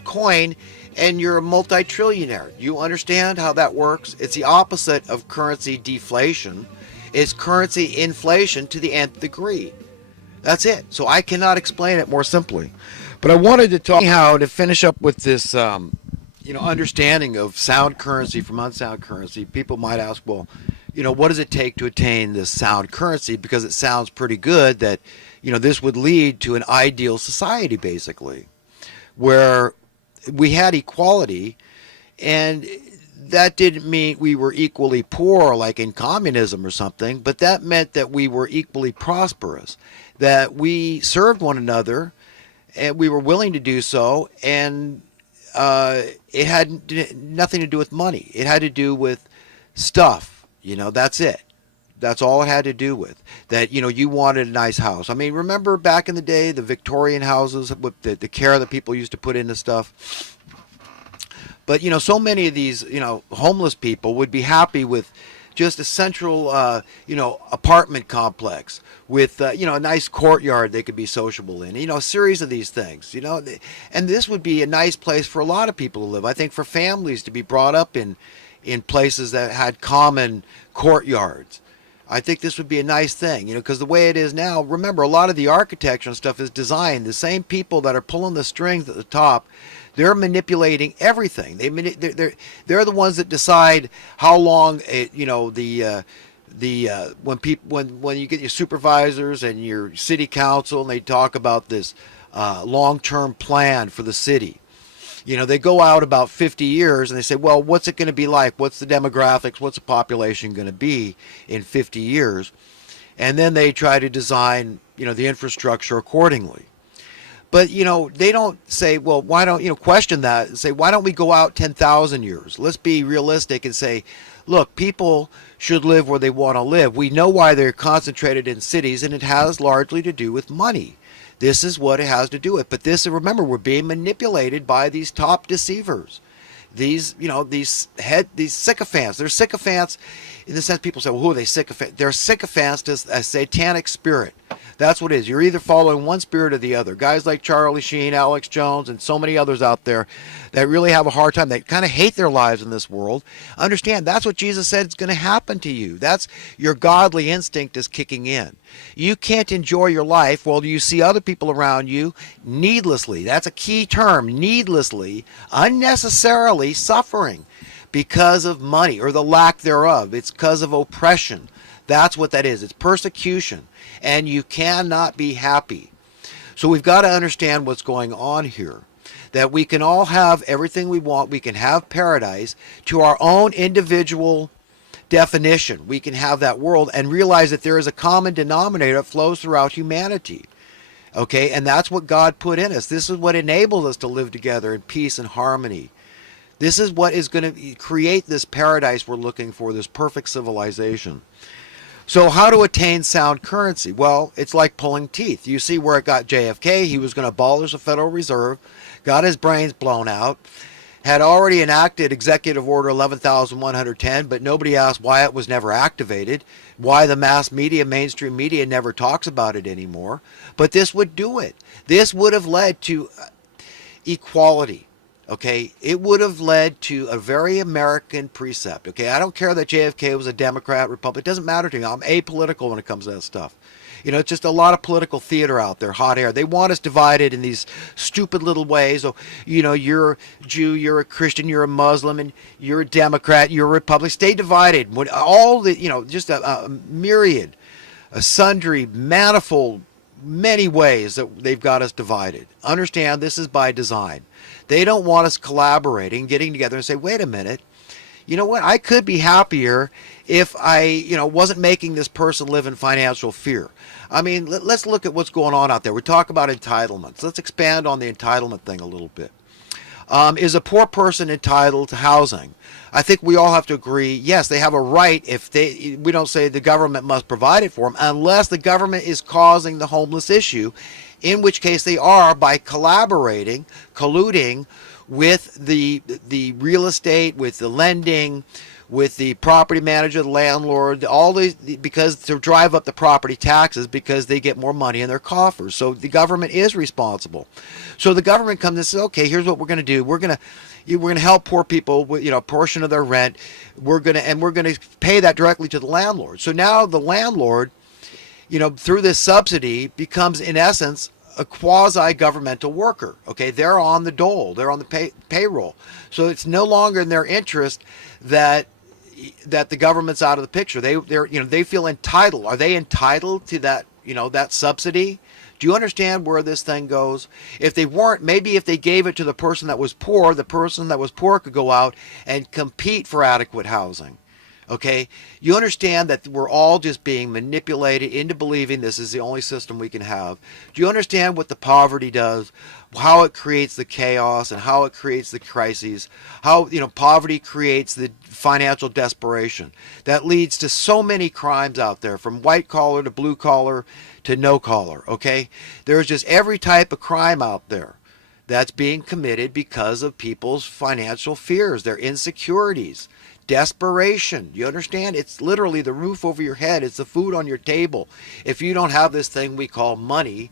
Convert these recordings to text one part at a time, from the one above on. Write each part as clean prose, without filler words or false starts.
coin and you're a multi-trillionaire. You understand how that works? It's the opposite of currency deflation. It's currency inflation to the nth degree. That's it. So I cannot explain it more simply. But I wanted to talk how to finish up with this, understanding of sound currency from unsound currency. People might ask, well, what does it take to attain this sound currency? Because it sounds pretty good that, this would lead to an ideal society, basically, where we had equality, and that didn't mean we were equally poor like in communism or something, but that meant that we were equally prosperous, that we served one another, and we were willing to do so, and it had nothing to do with money. It had to do with stuff. That's it. That's all it had to do with. That, you wanted a nice house. I mean, remember back in the day, the Victorian houses, with the care that people used to put into stuff? But, so many of these, homeless people would be happy with just a central, apartment complex with, a nice courtyard they could be sociable in, a series of these things, and this would be a nice place for a lot of people to live. I think for families to be brought up in places that had common courtyards. I think this would be a nice thing, because the way it is now, remember, a lot of the architecture and stuff is designed. The same people that are pulling the strings at the top, they're manipulating everything. They're the ones that decide how long when you get your supervisors and your city council and they talk about this long-term plan for the city. They go out about 50 years and they say, well, what's it going to be like? What's the demographics? What's the population going to be in 50 years? And then they try to design, the infrastructure accordingly. But, they don't say, well, why don't, question that and say, why don't we go out 10,000 years? Let's be realistic and say, look, people should live where they want to live. We know why they're concentrated in cities, and it has largely to do with money. This is what it has to do with. But remember, we're being manipulated by these top deceivers. These sycophants. They're sycophants in the sense people say, well, who are they sycophants? They're sycophants to a satanic spirit. That's what it is. You're either following one spirit or the other. Guys like Charlie Sheen, Alex Jones, and so many others out there that really have a hard time. They kind of hate their lives in this world. Understand, that's what Jesus said is going to happen to you. That's your godly instinct is kicking in. You can't enjoy your life while you see other people around you needlessly. That's a key term, needlessly, unnecessarily suffering because of money or the lack thereof. It's because of oppression. That's what that is. It's persecution. And you cannot be happy. So we've got to understand what's going on here. That we can all have everything we want. We can have paradise to our own individual definition. We can have that world and realize that there is a common denominator that flows throughout humanity. Okay, and that's what God put in us. This is what enables us to live together in peace and harmony. This is what is going to create this paradise we're looking for, this perfect civilization. So how to attain sound currency? Well, it's like pulling teeth. You see where it got JFK. He was going to abolish the Federal Reserve, got his brains blown out, had already enacted Executive Order 11,110, but nobody asked why it was never activated, why the mass media, mainstream media, never talks about it anymore. But this would do it. This would have led to equality. Okay, it would have led to a very American precept. Okay, I don't care that JFK was a Democrat, Republican. It doesn't matter to me. I'm apolitical when it comes to that stuff. It's just a lot of political theater out there, hot air. They want us divided in these stupid little ways. So, you're a Jew, you're a Christian, you're a Muslim, and you're a Democrat, you're a Republican. Stay divided. When all the, just a myriad, a sundry, manifold, many ways that they've got us divided. Understand, this is by design. They don't want us collaborating, getting together and say, wait a minute, you know what? I could be happier if I, wasn't making this person live in financial fear. I mean, let's look at what's going on out there. We talk about entitlements. Let's expand on the entitlement thing a little bit. Is a poor person entitled to housing? I think we all have to agree, yes, they have a right we don't say the government must provide it for them unless the government is causing the homeless issue, in which case they are by collaborating, colluding with the real estate, with the lending, with the property manager, the landlord, all these, because to drive up the property taxes because they get more money in their coffers. So the government is responsible. So the government comes and says, okay, here's what we're going to do. We're going to help poor people with, a portion of their rent. We're going to pay that directly to the landlord. So now the landlord, through this subsidy becomes in essence a quasi-governmental worker. Okay, they're on the dole, they're on the payroll. So it's no longer in their interest that the government's out of the picture. They feel entitled. Are they entitled to that, that subsidy? Do you understand where this thing goes? If they weren't, maybe if they gave it to the person that was poor, the person that was poor could go out and compete for adequate housing. Okay, you understand that we're all just being manipulated into believing this is the only system we can have. Do you understand what the poverty does, how it creates the chaos and how it creates the crises, how poverty creates the financial desperation that leads to so many crimes out there, from white collar to blue collar to no collar. Okay, there's just every type of crime out there that's being committed because of people's financial fears, their insecurities, desperation. You understand? It's literally the roof over your head. It's the food on your table. If you don't have this thing we call money,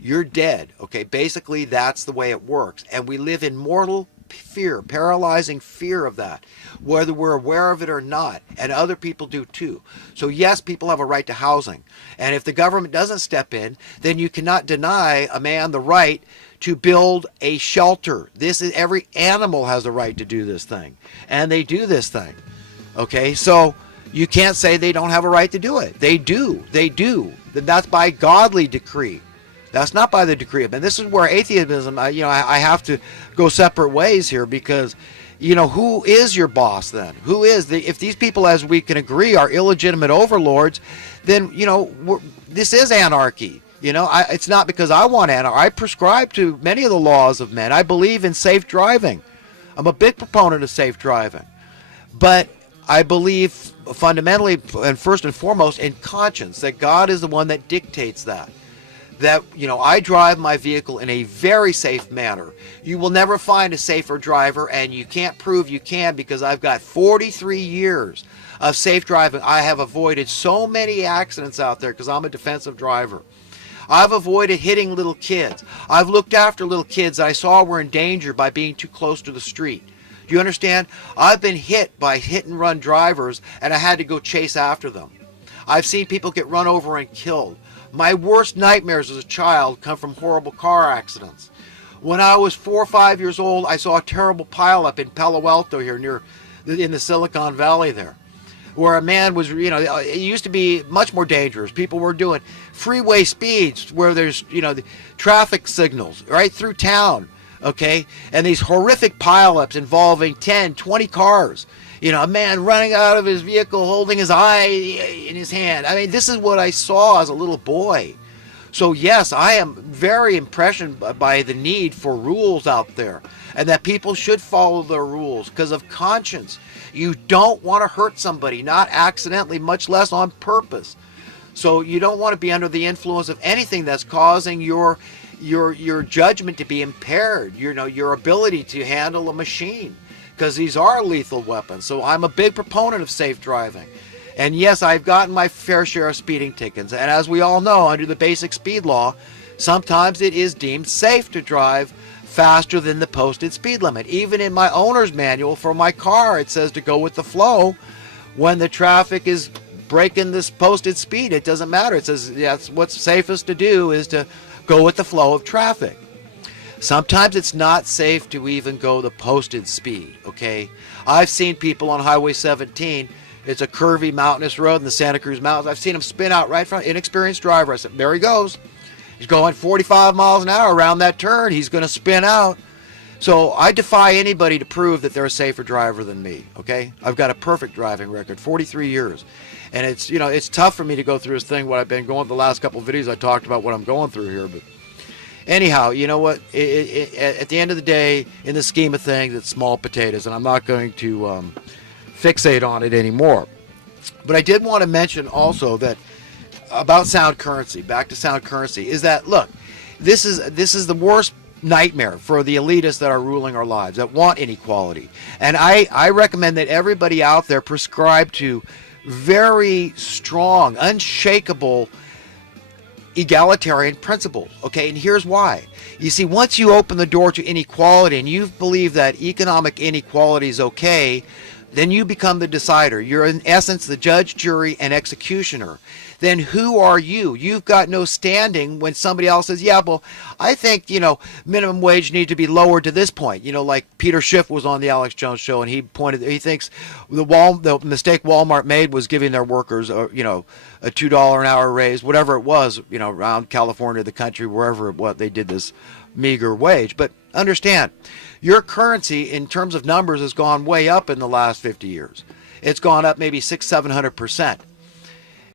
you're dead. Okay, basically that's the way it works. And we live in mortal fear, paralyzing fear of that, whether we're aware of it or not. And other people do too. So yes, people have a right to housing. And if the government doesn't step in, then you cannot deny a man the right to build a shelter. Every animal has a right to do this thing, and they do this thing. Okay, so you can't say they don't have a right to do it. They do. That's by godly decree. That's not by the decree of man. This is where atheism, I have to go separate ways here, because who is your boss then? Who is if these people, as we can agree, are illegitimate overlords, then this is anarchy. It's not because I want anarchy. I prescribe to many of the laws of men. I believe in safe driving. I'm a big proponent of safe driving. But I believe fundamentally and first and foremost in conscience, that God is the one that dictates that. That, I drive my vehicle in a very safe manner. You will never find a safer driver, and you can't prove you can, because I've got 43 years of safe driving. I have avoided so many accidents out there because I'm a defensive driver. I've avoided hitting little kids. I've looked after little kids I saw were in danger by being too close to the street. Do you understand? I've been hit by hit-and-run drivers, and I had to go chase after them. I've seen people get run over and killed. My worst nightmares as a child come from horrible car accidents. When I was 4 or 5 years old, I saw a terrible pileup in Palo Alto here in the Silicon Valley there, where a man was, it used to be much more dangerous. People were doing freeway speeds where there's, the traffic signals right through town, okay? And these horrific pileups involving 10, 20 cars. A man running out of his vehicle holding his eye in his hand. I mean, this is what I saw as a little boy. So yes, I am very impressioned by the need for rules out there, and that people should follow the rules because of conscience. You don't want to hurt somebody, not accidentally, much less on purpose. So you don't want to be under the influence of anything that's causing your judgment to be impaired, your ability to handle a machine, because these are lethal weapons. So I'm a big proponent of safe driving. And yes, I've gotten my fair share of speeding tickets. And as we all know, under the basic speed law, sometimes it is deemed safe to drive faster than the posted speed limit. Even in my owner's manual for my car, it says to go with the flow when the traffic is breaking this posted speed. It doesn't matter. It says that's what's safest to do is to go with the flow of traffic. Sometimes it's not safe to even go the posted speed, okay? I've seen people on Highway 17. It's a curvy mountainous road in the Santa Cruz Mountains. I've seen him spin out right from inexperienced driver. I said, there he goes. He's going 45 miles an hour around that turn. He's going to spin out. So I defy anybody to prove that they're a safer driver than me, okay? I've got a perfect driving record, 43 years. And it's, it's tough for me to go through this thing, what I've been going, the last couple of videos I talked about what I'm going through here. But anyhow, you know what? At the end of the day, in the scheme of things, it's small potatoes, and I'm not going to fixate on it anymore. But I did want to mention also that about sound currency, back to sound currency, is that, look, this is the worst nightmare for the elitists that are ruling our lives, that want inequality. And I recommend that everybody out there prescribe to very strong, unshakable egalitarian principle. Okay, and here's why. You see, once you open the door to inequality and you believe that economic inequality is okay, then you become the decider. You're in essence the judge, jury, and executioner. Then who are you? You've got no standing when somebody else says, yeah, well, I think, minimum wage need to be lowered to this point. Like Peter Schiff was on the Alex Jones show, and he thinks the mistake Walmart made was giving their workers, a $2 an hour raise, whatever it was, around California, the country, wherever it was, they did this meager wage. But understand, your currency in terms of numbers has gone way up in the last 50 years. It's gone up maybe 600-700%.